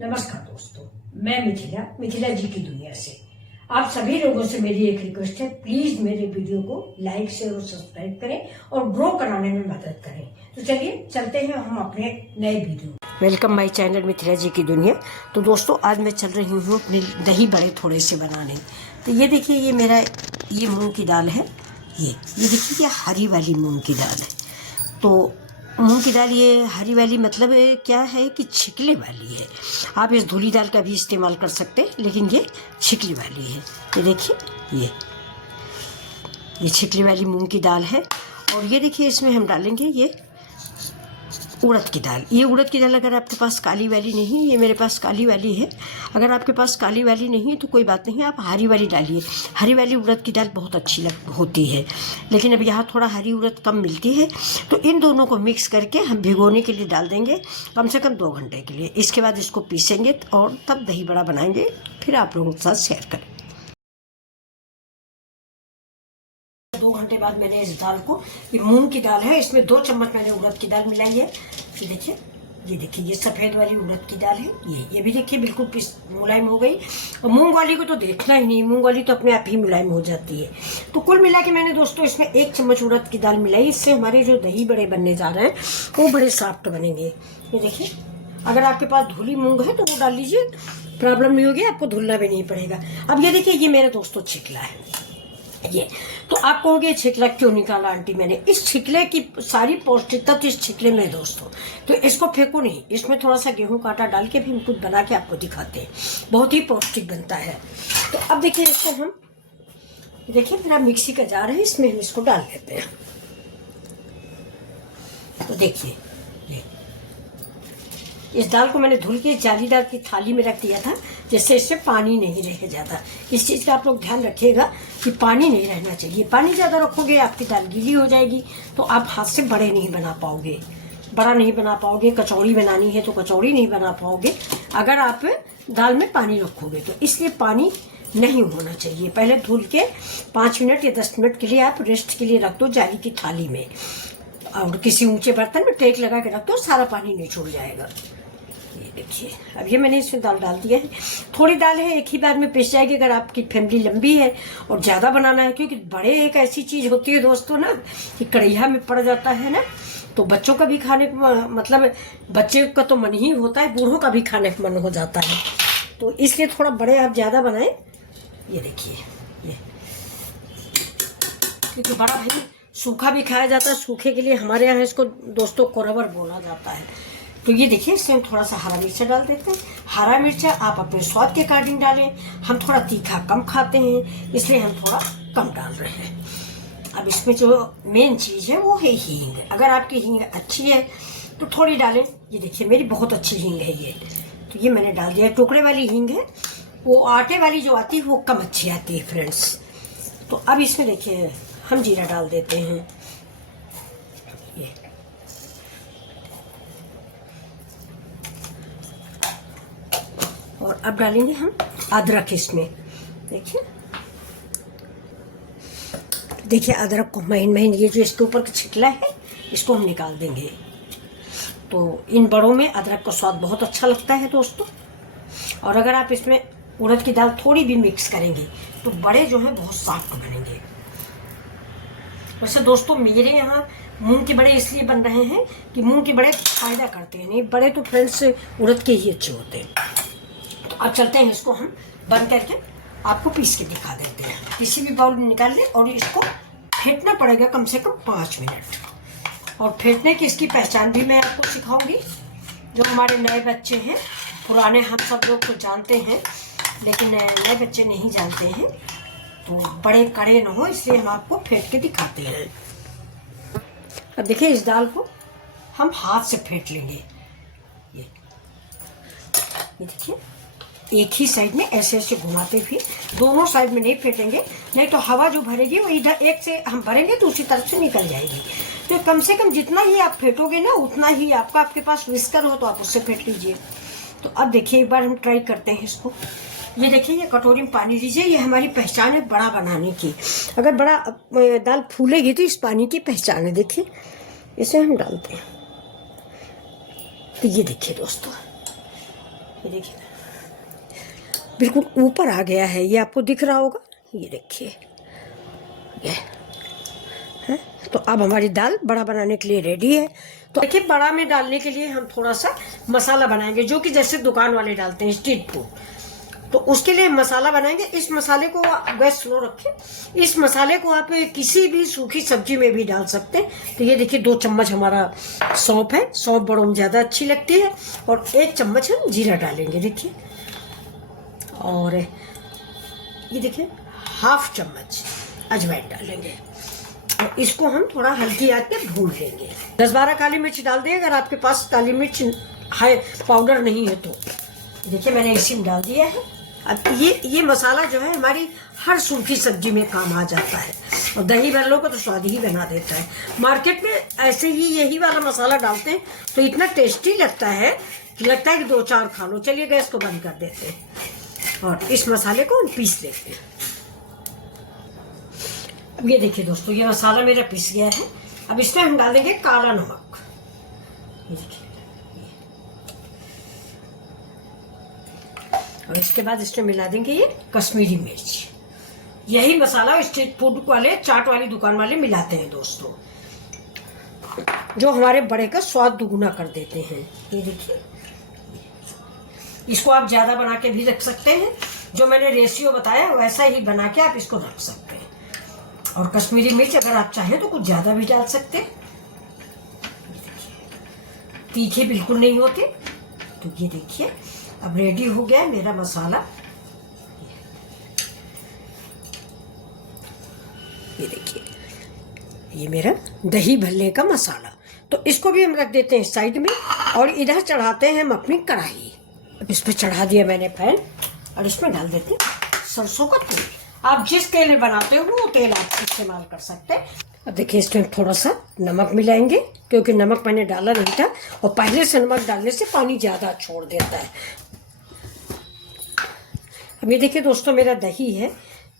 नमस्कार दोस्तों, मैं मिथिला जी की दुनिया से आप सभी लोगों से मेरी एक रिक्वेस्ट है, प्लीज मेरे वीडियो को लाइक शेयर और सब्सक्राइब करें और ग्रो कराने में मदद करें। तो चलिए चलते हैं हम अपने नए video. Welcome my channel Mithila ji की दुनिया। तो दोस्तों आज मैं चल रही हूँ अपने दही बड़े थोड़े से बनाने। तो ये देखिए, ये मेरा ये मूंग की दाल है। ये देखिए, ये हरी वाली मूंग की दाल है। तो मूंग की दाल ये हरी वाली मतलब क्या है कि छिकले वाली है। आप इस धुली दाल का भी इस्तेमाल कर सकते हैं, लेकिन ये छिकली वाली है। ये देखिए, ये छिकली वाली मूंग की दाल है। और ये देखिए, इसमें हम डालेंगे ये उड़द की दाल। ये उड़द की दाल अगर आपके पास काली वाली नहीं, ये मेरे पास काली वाली है। अगर आपके पास काली वाली नहीं है तो कोई बात नहीं, आप हरी वाली डालिए। हरी वाली उड़द की दाल बहुत अच्छी होती है, लेकिन अब यहाँ थोड़ा हरी उड़द कम मिलती है। तो इन दोनों को मिक्स करके हम भिगोने के लिए डाल देंगे कम से कम 2 घंटे के लिए। इसके बाद इसको पीसेंगे और तब दही बड़ा बनाएंगे, फिर आप लोगों के साथ शेयर करें। 2 घंटे बाद मैंने इस दाल को, ये मूंग की दाल है, इसमें 2 चम्मच मैंने उड़द की दाल मिलाई है। ये देखिए, ये सफ़ेद वाली उड़द की दाल है। ये भी देखिए बिल्कुल मुलायम हो गई। और मूंग वाली को तो देखना ही नहीं, मूंग वाली तो अपने आप ही मुलायम हो जाती है। तो कुल मिला के मैंने दोस्तों इसमें 1 चम्मच उड़द की दाल मिलाई। इससे हमारे जो दही बड़े बनने जा रहे हैं वो बड़े सॉफ्ट बनेंगे। ये देखिए, अगर आपके पास धुली मूंग है तो वो डाल लीजिए, प्रॉब्लम नहीं होगी, आपको धुलना भी नहीं पड़ेगा। अब ये देखिए, ये मेरे दोस्तों छिकला है। ये तो आप कहोगे छिकला क्यों निकाला आंटी मैंने? इस छिकले की सारी पौष्टिकता तो इस छिकले में दोस्तों। तो इसको फेंको नहीं, इसमें थोड़ा सा गेहूं का आटा डाल के भी हम कुछ बना के आपको दिखाते हैं, बहुत ही पौष्टिक बनता है। तो अब देखिए, इसको हम देखिए मेरा मिक्सी का जार है, इसमें हम इसको डाल लेते हैं। तो देखिए, इस दाल को मैंने धुल के जालीदार की थाली में रख दिया था, जिससे इससे पानी नहीं रह जाता। इस चीज़ का आप लोग ध्यान रखिएगा कि पानी नहीं रहना चाहिए। पानी ज़्यादा रखोगे आपकी दाल गीली हो जाएगी, तो आप हाथ से बड़े नहीं बना पाओगे, बड़ा नहीं बना पाओगे। कचौड़ी बनानी है तो कचौड़ी नहीं बना पाओगे अगर आप दाल में पानी रखोगे तो। इसलिए पानी नहीं होना चाहिए। पहले धुल के 5 मिनट या 10 मिनट के लिए आप रेस्ट के लिए रख दो जाली की थाली में, और किसी ऊंचे बर्तन में टेक लगा के रख दो, सारा पानी निचोड़ जाएगा। ये देखिए, अब ये मैंने इसमें दाल डाल दिया है। थोड़ी दाल है, एक ही बार में पिस जाएगी अगर आपकी फैमिली लंबी है और ज़्यादा बनाना है, क्योंकि बड़े एक ऐसी चीज़ होती है दोस्तों ना कि कढ़ैया में पड़ जाता है ना, तो बच्चों का भी खाने को मतलब बच्चे का तो मन ही होता है, बूढ़ों का भी खाने का मन हो जाता है। तो इसलिए थोड़ा बड़े आप ज़्यादा बनाएं। ये देखिए, ये क्योंकि बड़ा भाई सूखा भी खाया जाता है, सूखे के लिए हमारे यहाँ इसको दोस्तों कोरवर बोला जाता है। तो ये देखिए, इसमें हम थोड़ा सा हरा मिर्चा डाल देते हैं। हरा मिर्चा आप अपने स्वाद के अकॉर्डिंग डालें। हम थोड़ा तीखा कम खाते हैं, इसलिए हम थोड़ा कम डाल रहे हैं। अब इसमें जो मेन चीज़ है वो है हींग। अगर आपकी हींग अच्छी है तो थोड़ी डालें। ये देखिए, मेरी बहुत अच्छी हींग है ये, तो ये मैंने डाल दिया। टुकड़े वाली हींग है, वो आटे वाली जो आती है वो कम अच्छी आती है फ्रेंड्स। तो अब इसमें देखिए हम जीरा डाल देते हैं। ये और अब डालेंगे हम अदरक इसमें। देखिए अदरक को महीन महीन, ये जो इसके ऊपर का छिकला है इसको हम निकाल देंगे। तो इन बड़ों में अदरक का स्वाद बहुत अच्छा लगता है दोस्तों। और अगर आप इसमें उड़द की दाल थोड़ी भी मिक्स करेंगे तो बड़े जो है बहुत सॉफ्ट बनेंगे। वैसे दोस्तों मेरे यहाँ मूंग के बड़े इसलिए बन रहे हैं कि मूंग के बड़े फायदा करते हैं, नहीं बड़े तो फ्रेंड्स उड़द के ही अच्छे होते हैं। तो अब चलते हैं, इसको हम बंद करके आपको पीस के दिखा देते हैं। किसी भी बाउल में निकाल लें और इसको फेंटना पड़ेगा कम से कम 5 मिनट। और फेंटने की इसकी पहचान भी मैं आपको सिखाऊंगी। जो हमारे नए बच्चे हैं, पुराने हम सब लोग तो जानते हैं, लेकिन नए बच्चे नहीं जानते हैं, तो बड़े कड़े न हो, इसलिए हम आपको फेंट के दिखाते हैं। अब देखिए, इस दाल को हम हाथ से फेंट लेंगे। ये देखिए, एक ही साइड में ऐसे ऐसे घुमाते भी, दोनों साइड में नहीं फेंटेंगे, नहीं तो हवा जो भरेगी वो इधर एक से हम भरेंगे तो उसी तरफ से निकल जाएगी। तो कम से कम जितना ही आप फेंटोगे ना उतना ही आपके पास विस्कर हो तो आप उससे फेंट लीजिए। तो अब देखिए, एक बार हम ट्राई करते हैं इसको। ये देखिए, ये कटोरी में पानी लीजिए, ये हमारी पहचान है बड़ा बनाने की। अगर बड़ा दाल फूलेगी तो इस पानी की पहचान है। देखिए, इसे हम डालते हैं। तो ये देखिए दोस्तों, ये देखिए बिल्कुल ऊपर आ गया है, ये आपको दिख रहा होगा, ये देखिए ये है। तो अब हमारी दाल बड़ा बनाने के लिए रेडी है। तो देखिए बड़ा में डालने के लिए हम थोड़ा सा मसाला बनाएंगे, जो कि जैसे दुकान वाले डालते हैं स्ट्रीट फूड। तो उसके लिए मसाला बनाएंगे। इस मसाले को गैस स्लो रखें। इस मसाले को आप किसी भी सूखी सब्जी में भी डाल सकते हैं। तो ये देखिए 2 चम्मच हमारा सौंफ है, सौंफ बड़ों में ज़्यादा अच्छी लगती है, और 1 चम्मच हम जीरा डालेंगे देखिए, और ये देखिए 1/2 चम्मच अजवाइन डालेंगे, और इसको हम थोड़ा हल्की आंच पे भून लेंगे। 10-12 काली मिर्च डाल दें अगर आपके पास काली मिर्च हाई पाउडर नहीं है तो। देखिए मैंने इसी में डाल दिया है। अब ये मसाला जो है हमारी हर सूखी सब्जी में काम आ जाता है, और दही भल्लों को तो स्वाद ही बना देता है। मार्केट में ऐसे ही यही वाला मसाला डालते हैं तो इतना टेस्टी लगता है कि 2-4 खा लो। चलिए गैस को बंद कर देते हैं और इस मसाले को हम पीस लेते हैं। अब ये देखिए दोस्तों, ये मसाला मेरा पीस गया है। अब इसमें हम डालेंगे काला नमक, ये देखिए, और इसके बाद इसमें मिला देंगे ये कश्मीरी मिर्च। यही मसाला स्ट्रीट फूड वाले, चाट वाली दुकान वाले मिलाते हैं दोस्तों, जो हमारे बड़े का स्वाद दुगुना कर देते हैं। ये देखिए, इसको आप ज्यादा बना के भी रख सकते हैं, जो मैंने रेशियो बताया वैसा ही बना के आप इसको रख सकते हैं। और कश्मीरी मिर्च अगर आप चाहें तो कुछ ज्यादा भी डाल सकते हैं, तीखे बिल्कुल नहीं होते। तो ये देखिए अब रेडी हो गया है मेरा मसाला। ये देखिए, ये मेरा दही भल्ले का मसाला। तो इसको भी हम रख देते हैं साइड में, और इधर चढ़ाते हैं हम अपनी कढ़ाई। अब इस पर चढ़ा दिया मैंने पैन, और इसमें डाल देते हैं सरसों का तेल। आप जिस तेल में बनाते हो वो तेल आप इस्तेमाल कर सकते हैं। अब देखिए इसमें थोड़ा सा नमक मिलाएंगे, क्योंकि नमक मैंने डाला नहीं था, और पहले से नमक डालने से पानी ज़्यादा छोड़ देता है। अब ये देखिए दोस्तों, मेरा दही है।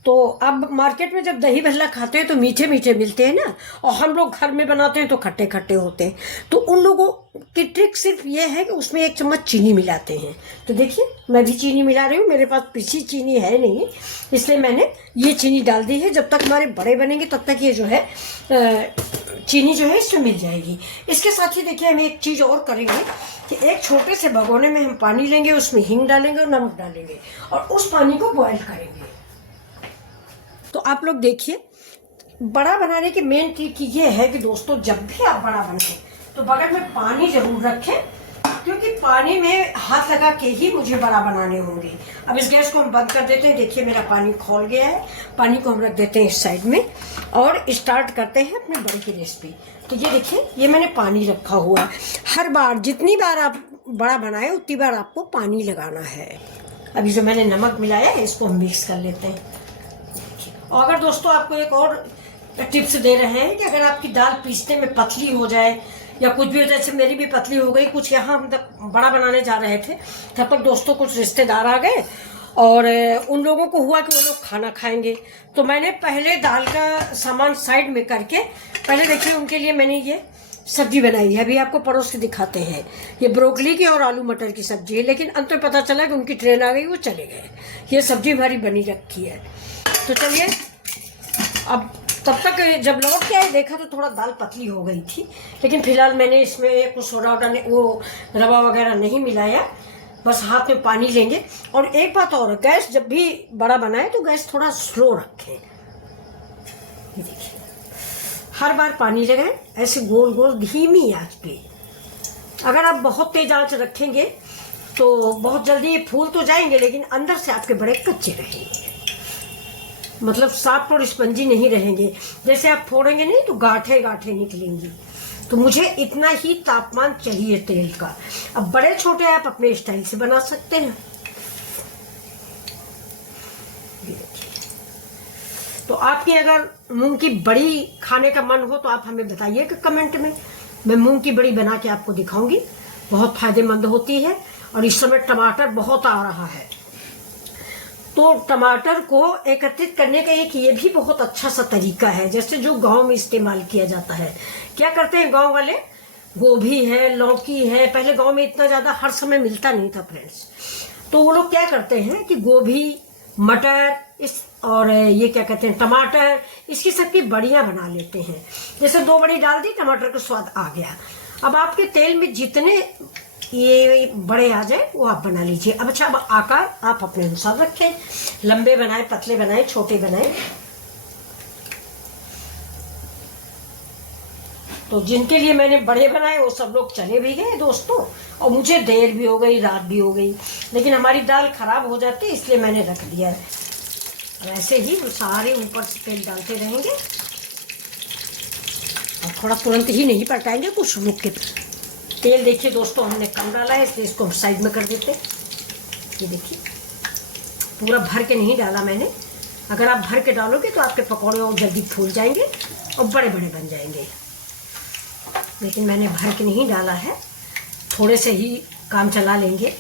तो अब मार्केट में जब दही भल्ला खाते हैं तो मीठे मीठे मिलते हैं ना, और हम लोग घर में बनाते हैं तो खट्टे खट्टे होते हैं। तो उन लोगों की ट्रिक सिर्फ ये है कि उसमें 1 चम्मच चीनी मिलाते हैं। तो देखिए मैं भी चीनी मिला रही हूँ, मेरे पास पिसी चीनी है नहीं, इसलिए मैंने ये चीनी डाल दी है। जब तक हमारे बड़े बनेंगे तब तक ये जो है चीनी जो है इसमें मिल जाएगी। इसके साथ ही देखिए हम एक चीज़ और करेंगे कि एक छोटे से भगोने में हम पानी लेंगे, उसमें हींग डालेंगे और नमक डालेंगे, और उस पानी को बॉयल करेंगे। तो आप लोग देखिए, बड़ा बनाने की मेन ट्रिक ये है कि दोस्तों जब भी आप बड़ा बनाएं तो बगल में पानी जरूर रखें, क्योंकि पानी में हाथ लगा के ही मुझे बड़ा बनाने होंगे। अब इस गैस को हम बंद कर देते हैं। देखिए मेरा पानी खौल गया है। पानी को हम रख देते हैं इस साइड में, और स्टार्ट करते हैं अपने बड़े की रेसिपी। तो ये देखिए, ये मैंने पानी रखा हुआ है। हर बार जितनी बार आप बड़ा बनाए उतनी बार आपको पानी लगाना है। अभी जो मैंने नमक मिलाया है इसको हम मिक्स कर लेते हैं। और अगर दोस्तों आपको एक और टिप्स दे रहे हैं कि अगर आपकी दाल पीसने में पतली हो जाए या कुछ भी हो जाए, जैसे मेरी भी पतली हो गई, कुछ यहाँ हम बड़ा बनाने जा रहे थे तब तक दोस्तों कुछ रिश्तेदार आ गए, और उन लोगों को हुआ कि वो लोग खाना खाएंगे। तो मैंने पहले दाल का सामान साइड में करके, पहले देखिए उनके लिए मैंने ये सब्जी बनाई है। अभी आपको परोस के दिखाते हैं। ये ब्रोकली की और आलू मटर की सब्जी है, लेकिन अंत में पता चला कि उनकी ट्रेन आ गई, वो चले गए। ये सब्जी हमारी बनी रखी है। तो चलिए, अब तब तक जब लौट के आए देखा तो थोड़ा दाल पतली हो गई थी, लेकिन फिलहाल मैंने इसमें कुछ सोडा वोडा वो रवा वगैरह नहीं मिलाया। बस हाथ में पानी लेंगे। और एक बात और, गैस जब भी बड़ा बनाए तो गैस थोड़ा स्लो रखें। ये देखिए, हर बार पानी लगाएं ऐसे गोल गोल धीमी आंच पे। अगर आप बहुत तेज आंच रखेंगे तो बहुत जल्दी ये फूल तो जाएंगे, लेकिन अंदर से आपके बड़े कच्चे रहेंगे, मतलब सॉफ्ट और स्पंजी नहीं रहेंगे। जैसे आप फोड़ेंगे नहीं तो गांठे गांठे निकलेंगी। तो मुझे इतना ही तापमान चाहिए तेल का। अब बड़े छोटे आप अपने स्टाइल से बना सकते हैं। तो आपकी अगर मूंग की बड़ी खाने का मन हो तो आप हमें बताइएगा कमेंट में। मैं मूंग की बड़ी बना के आपको दिखाऊंगी, बहुत फायदेमंद होती है। और इस समय टमाटर बहुत आ रहा है, तो टमाटर को एकत्रित करने का एक ये भी बहुत अच्छा सा तरीका है, जैसे जो गांव में इस्तेमाल किया जाता है। क्या करते हैं गांव वाले, गोभी है, लौकी है। पहले गांव में इतना ज्यादा हर समय मिलता नहीं था फ्रेंड्स, तो वो लोग क्या करते हैं कि गोभी, मटर इस और ये क्या कहते हैं टमाटर, इसकी सबकी बड़ियां बना लेते हैं। जैसे 2 बड़ी डाल दी, टमाटर का स्वाद आ गया। अब आपके तेल में जितने ये बड़े आ जाए वो आप बना लीजिए। अब अच्छा, अब आकार आप अपने अनुसार रखें, लंबे बनाए, पतले बनाए, छोटे बनाए। तो जिनके लिए मैंने बड़े बनाए वो सब लोग चले भी गए दोस्तों, और मुझे देर भी हो गई, रात भी हो गई, लेकिन हमारी दाल खराब हो जाती इसलिए मैंने रख दिया है। वैसे ही वो सारे ऊपर से तेल डालते रहेंगे और थोड़ा तुरंत ही नहीं पलटाएंगे, कुछ रुक के। तेल देखिए दोस्तों हमने कम डाला है इसलिए इसको हम साइड में कर देते। ये देखिए पूरा भर के नहीं डाला मैंने। अगर आप भर के डालोगे तो आपके पकौड़े और जल्दी फूल जाएंगे और बड़े बड़े बन जाएंगे, लेकिन मैंने भर के नहीं डाला है, थोड़े से ही काम चला लेंगे।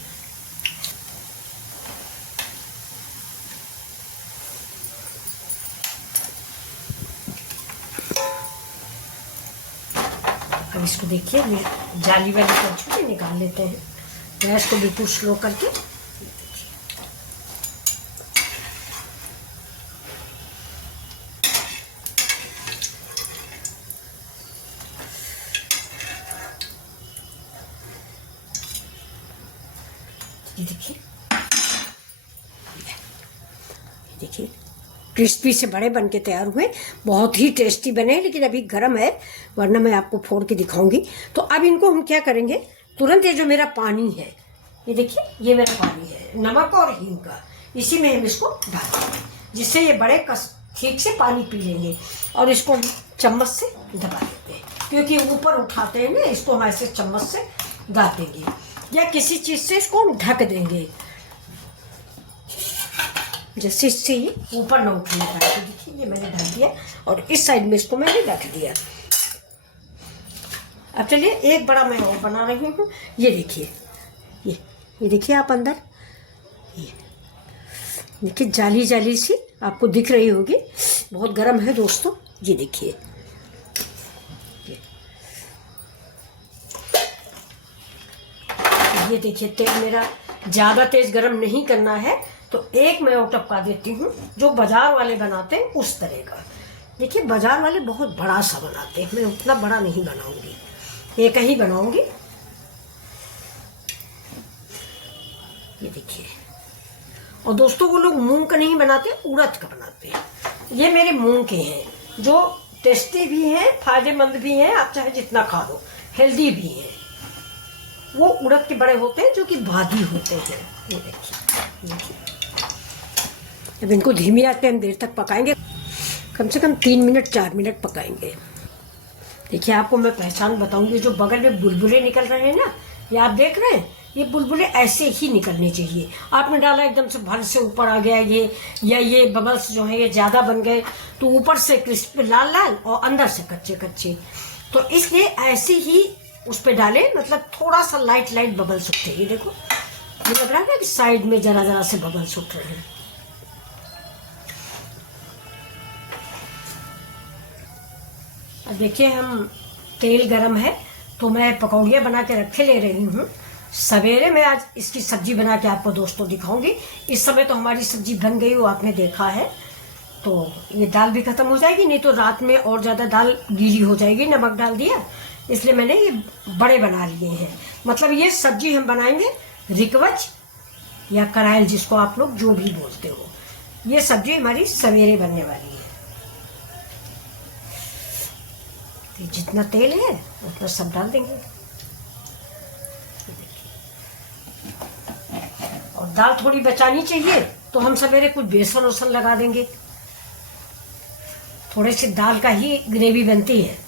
अब इसको देखिए, ये जाली वाली कड़छी से निकाल लेते हैं। गैस को बिल्कुल स्लो करके। देखिए क्रिस्पी से बड़े बन के तैयार हुए, बहुत ही टेस्टी बने, लेकिन अभी गर्म है वरना मैं आपको फोड़ के दिखाऊंगी। तो अब इनको हम क्या करेंगे, तुरंत ये जो मेरा पानी है, ये देखिए ये मेरा पानी है नमक और हींग का, इसी में हम इसको डाल देंगे, जिससे ये बड़े ठीक से पानी पी लेंगे। और इसको चम्मच से दबा देते हैं, क्योंकि ऊपर उठाते हैं ना, इसको हम ऐसे चम्मच से दाब देंगे या किसी चीज़ से इसको ढक देंगे, जैसे इससे ये ऊपर न उठने पाए। तो देखिए ये मैंने ढक दिया और इस साइड में इसको मैंने रख दिया। अब चलिए एक बड़ा मैं और बना रही हूँ। ये देखिए, ये देखिए आप अंदर, ये देखिए जाली जाली सी आपको दिख रही होगी, बहुत गर्म है दोस्तों। ये देखिए ये देखिए तेल मेरा ज़्यादा तेज गर्म नहीं करना है, तो एक मैं और टपका देती हूँ, जो बाजार वाले बनाते हैं उस तरह का। देखिए बाजार वाले बहुत बड़ा सा बनाते हैं, मैं उतना बड़ा नहीं बनाऊंगी, एक ही बनाऊंगी। ये देखिए, और दोस्तों वो लोग मूंग का नहीं बनाते, उड़द का बनाते हैं। ये मेरे मूंग के हैं, जो टेस्टी भी हैं, फायदेमंद भी हैं, आप चाहे जितना खा लो, हेल्दी भी हैं। वो उड़द के बड़े होते हैं जो कि बादी होते हैं। ये देखिए, अब इनको धीमी आंच पे हम देर तक पकाएंगे, कम से कम 3 मिनट 4 मिनट पकाएंगे। देखिए आपको मैं पहचान बताऊंगी, जो बगल में बुलबुले निकल रहे हैं ना, ये आप देख रहे हैं, ये बुलबुले ऐसे ही निकलने चाहिए। आपने डाला एकदम से भर से ऊपर आ गया ये, या ये बबल्स जो है ये ज़्यादा बन गए, तो ऊपर से क्रिस्प लाल लाल और अंदर से कच्चे कच्चे। तो इसलिए ऐसे ही उस पर डालें, मतलब थोड़ा सा लाइट लाइट बबल्स उठते। ये देखो, ये लग रहा है ना कि साइड में जरा जरा से बबल्स उठ रहे हैं। अब देखिए हम तेल गरम है, तो मैं पकौड़ियाँ बना के रखे ले रही हूँ। सवेरे में आज इसकी सब्जी बना के आपको दोस्तों दिखाऊंगी। इस समय तो हमारी सब्जी बन गई, वो आपने देखा है। तो ये दाल भी खत्म हो जाएगी, नहीं तो रात में और ज़्यादा दाल गीली हो जाएगी, नमक डाल दिया, इसलिए मैंने ये बड़े बना लिए हैं। मतलब ये सब्जी हम बनाएंगे रिकवच या करायल, जिसको आप लोग जो भी बोलते हो। ये सब्जी हमारी सवेरे बनने वाली है। तो जितना तेल है उतना सब डाल देंगे। और दाल थोड़ी बचानी चाहिए, तो हम सवेरे कुछ बेसन वसन लगा देंगे, थोड़े से दाल का ही ग्रेवी बनती है।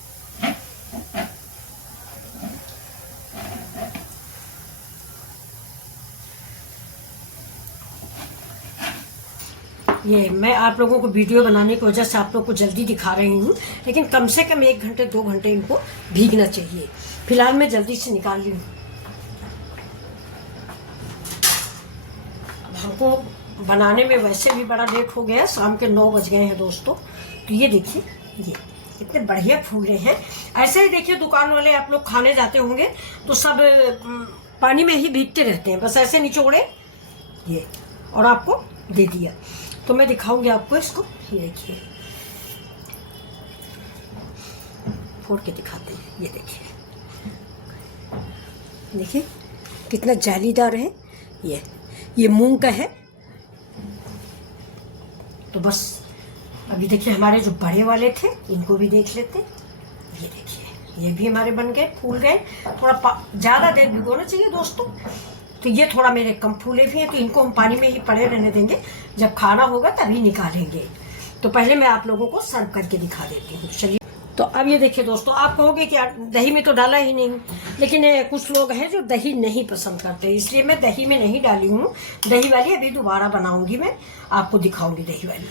ये मैं आप लोगों को वीडियो बनाने की वजह से आप लोगों को जल्दी दिखा रही हूँ, लेकिन कम से कम 1 घंटे 2 घंटे इनको भीगना चाहिए। फिलहाल मैं जल्दी से निकाल ली हूँ। हमको बनाने में वैसे भी बड़ा लेट हो गया, शाम के 9 बज गए हैं दोस्तों। तो ये देखिए, कितने बढ़िया फूले हैं। ऐसे ही देखिए दुकान वाले आप लोग खाने जाते होंगे तो सब पानी में ही भीगते रहते हैं, बस ऐसे निचोड़े ये और आपको दे दिया। तो मैं दिखाऊंगी आपको इसको, ये देखिए फोड़ के दिखाते हैं। ये देखिए, देखिए कितना जालीदार है। ये मूंग का है। तो बस अभी देखिए हमारे जो बड़े वाले थे इनको भी देख लेते हैं। ये देखिए ये भी हमारे बन गए, फूल गए। थोड़ा ज़्यादा देर भिगोना चाहिए दोस्तों। तो ये थोड़ा मेरे कम फूले भी हैं, तो इनको हम पानी में ही पड़े रहने देंगे, जब खाना होगा तभी निकालेंगे। तो पहले मैं आप लोगों को सर्व करके दिखा देती हूँ। चलिए, तो अब ये देखिए दोस्तों, आप कहोगे कि दही में तो डाला ही नहीं, लेकिन कुछ लोग हैं जो दही नहीं पसंद करते, इसलिए मैं दही में नहीं डाली हूँ। दही वाली अभी दोबारा बनाऊंगी, मैं आपको दिखाऊंगी दही वाली।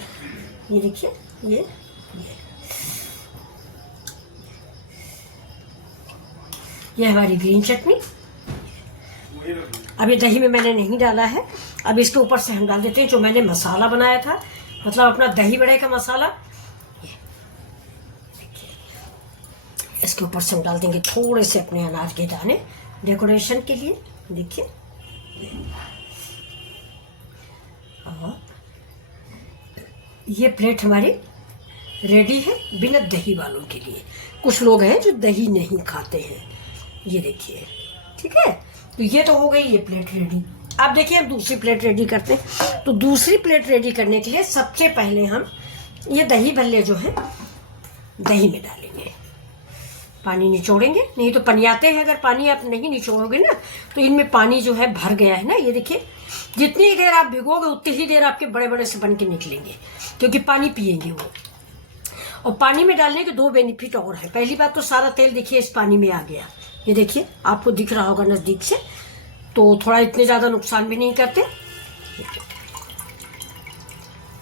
ये देखिए ये हमारी ग्रीन चटनी। अभी दही में मैंने नहीं डाला है। अब इसके ऊपर से हम डाल देते हैं जो मैंने मसाला बनाया था, मतलब अपना दही बड़े का मसाला। इसके ऊपर से हम डाल देंगे थोड़े से अपने अनाज के दाने डेकोरेशन के लिए। देखिए, और ये प्लेट हमारी रेडी है बिना दही वालों के लिए। कुछ लोग हैं जो दही नहीं खाते हैं। ये देखिए, ठीक है। तो ये तो हो गई ये प्लेट रेडी। अब देखिए हम दूसरी प्लेट रेडी करते हैं। तो दूसरी प्लेट रेडी करने के लिए सबसे पहले हम ये दही भल्ले जो है दही में डालेंगे, पानी निचोड़ेंगे। नहीं तो पनियाते हैं, अगर पानी आप नहीं निचोड़ोगे ना तो इनमें पानी जो है भर गया है ना। ये देखिए, जितनी देर आप भिगोगे उतनी ही देर आपके बड़े बड़े से बन के निकलेंगे, क्योंकि पानी पिएंगे वो। और पानी में डालने के दो बेनिफिट और है। पहली बात तो सारा तेल देखिए इस पानी में आ गया। ये देखिए, आपको दिख रहा होगा नज़दीक से, तो थोड़ा इतने ज़्यादा नुकसान भी नहीं करते।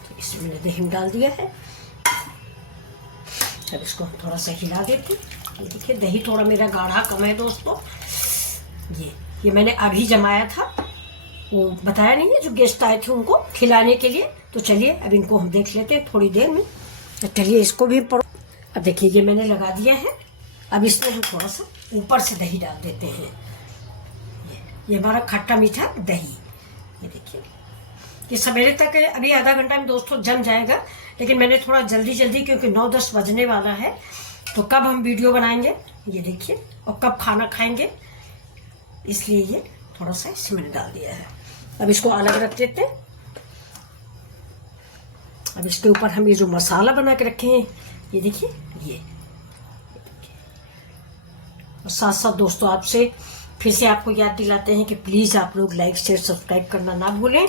तो इसमें मैंने दही डाल दिया है। अब इसको थोड़ा सा हिला देते हैं। ये देखिए दही थोड़ा मेरा गाढ़ा कम है दोस्तों। ये मैंने अभी जमाया था, वो बताया नहीं है, जो गेस्ट आए थे उनको खिलाने के लिए। तो चलिए अब इनको हम देख लेते हैं थोड़ी देर में। तो चलिए इसको भी परो। अब देखिए ये मैंने लगा दिया है। अब इसमें हम थोड़ा सा ऊपर से दही डाल देते हैं। ये हमारा खट्टा मीठा दही। ये देखिए, ये सवेरे तक अभी आधा घंटा में दोस्तों जम जाएगा, लेकिन मैंने थोड़ा जल्दी क्योंकि 9-10 बजने वाला है, तो कब हम वीडियो बनाएंगे ये देखिए, और कब खाना खाएंगे, इसलिए ये थोड़ा सा इसमें डाल दिया है। अब इसको अलग रख देते हैं। अब इसके ऊपर हम ये जो मसाला बना के रखे हैं, ये देखिए ये। और साथ साथ दोस्तों आपसे फिर से आपको याद दिलाते हैं कि प्लीज़ आप लोग लाइक शेयर सब्सक्राइब करना ना भूलें।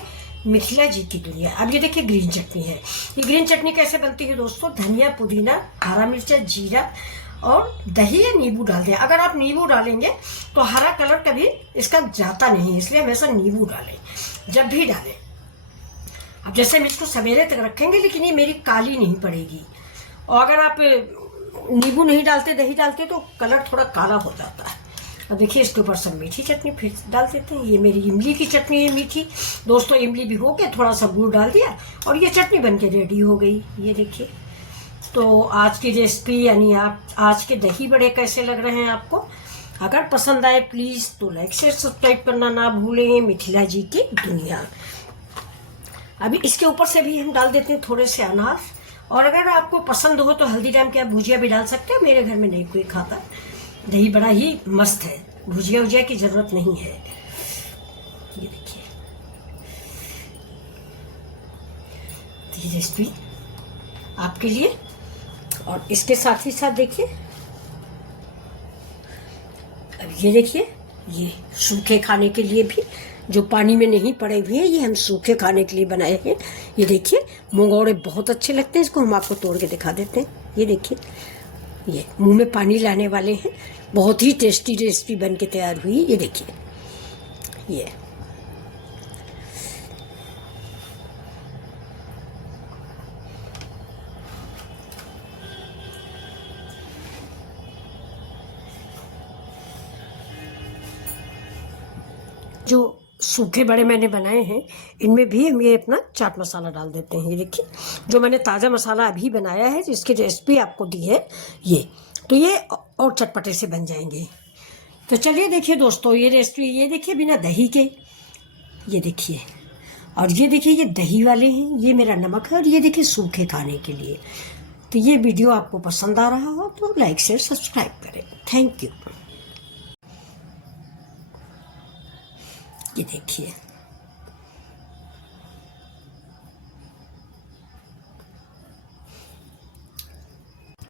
मिथिला जी की दुनिया। अब ये देखिए ग्रीन चटनी है। ये ग्रीन चटनी कैसे बनती है दोस्तों? धनिया, पुदीना, हरा मिर्चा, जीरा और दही या नींबू डाल दें। अगर आप नींबू डालेंगे तो हरा कलर कभी इसका जाता नहीं, इसलिए हमेशा नींबू डालें जब भी डालें। अब जैसे हम इसको सवेरे तक रखेंगे, लेकिन ये मेरी काली नहीं पड़ेगी। और अगर आप नींबू नहीं डालते, दही डालते, तो कलर थोड़ा काला हो जाता है। अब देखिए इसके ऊपर सब मीठी चटनी फिर डाल देते हैं। ये मेरी इमली की चटनी है मीठी दोस्तों। इमली भिगो के थोड़ा सा गुड़ डाल दिया और ये चटनी बन के रेडी हो गई। ये देखिए, तो आज की रेसिपी यानी आप आज के दही बड़े कैसे लग रहे हैं आपको? अगर पसंद आए प्लीज़ तो लाइक शेयर सब्सक्राइब करना ना भूलें। मिथिला जी की दुनिया। अभी इसके ऊपर से भी हम डाल देते हैं थोड़े से अनार। और अगर आपको पसंद हो तो हल्दीराम की आप भुजिया भी डाल सकते हैं। मेरे घर में नहीं कोई खाता। दही बड़ा ही मस्त है, भुजिया वुजिया की जरूरत नहीं है। ये देखिए, ये रेसिपी आपके लिए। और इसके साथ ही साथ देखिए, अब ये देखिए, ये सूखे खाने के लिए भी, जो पानी में नहीं पड़े हुए हैं, ये हम सूखे खाने के लिए बनाए हैं। ये देखिए, मंगोड़े बहुत अच्छे लगते हैं। इसको हम आपको तोड़ के दिखा देते हैं। ये देखिए, ये मुंह में पानी लाने वाले हैं। बहुत ही टेस्टी रेसिपी बन के तैयार हुई। ये देखिए, ये जो सूखे बड़े मैंने बनाए हैं, इनमें भी हम ये अपना चाट मसाला डाल देते हैं। ये देखिए, जो मैंने ताज़ा मसाला अभी बनाया है, जिसकी रेसिपी आपको दी है ये, तो ये और चटपटे से बन जाएंगे। तो चलिए देखिए दोस्तों, ये रेसिपी, ये देखिए बिना दही के, ये देखिए, और ये देखिए ये दही वाले हैं, ये मेरा नमक है, और ये देखिए सूखे खाने के लिए। तो ये वीडियो आपको पसंद आ रहा हो तो लाइक शेयर सब्सक्राइब करें। Thank you. ये देखिए।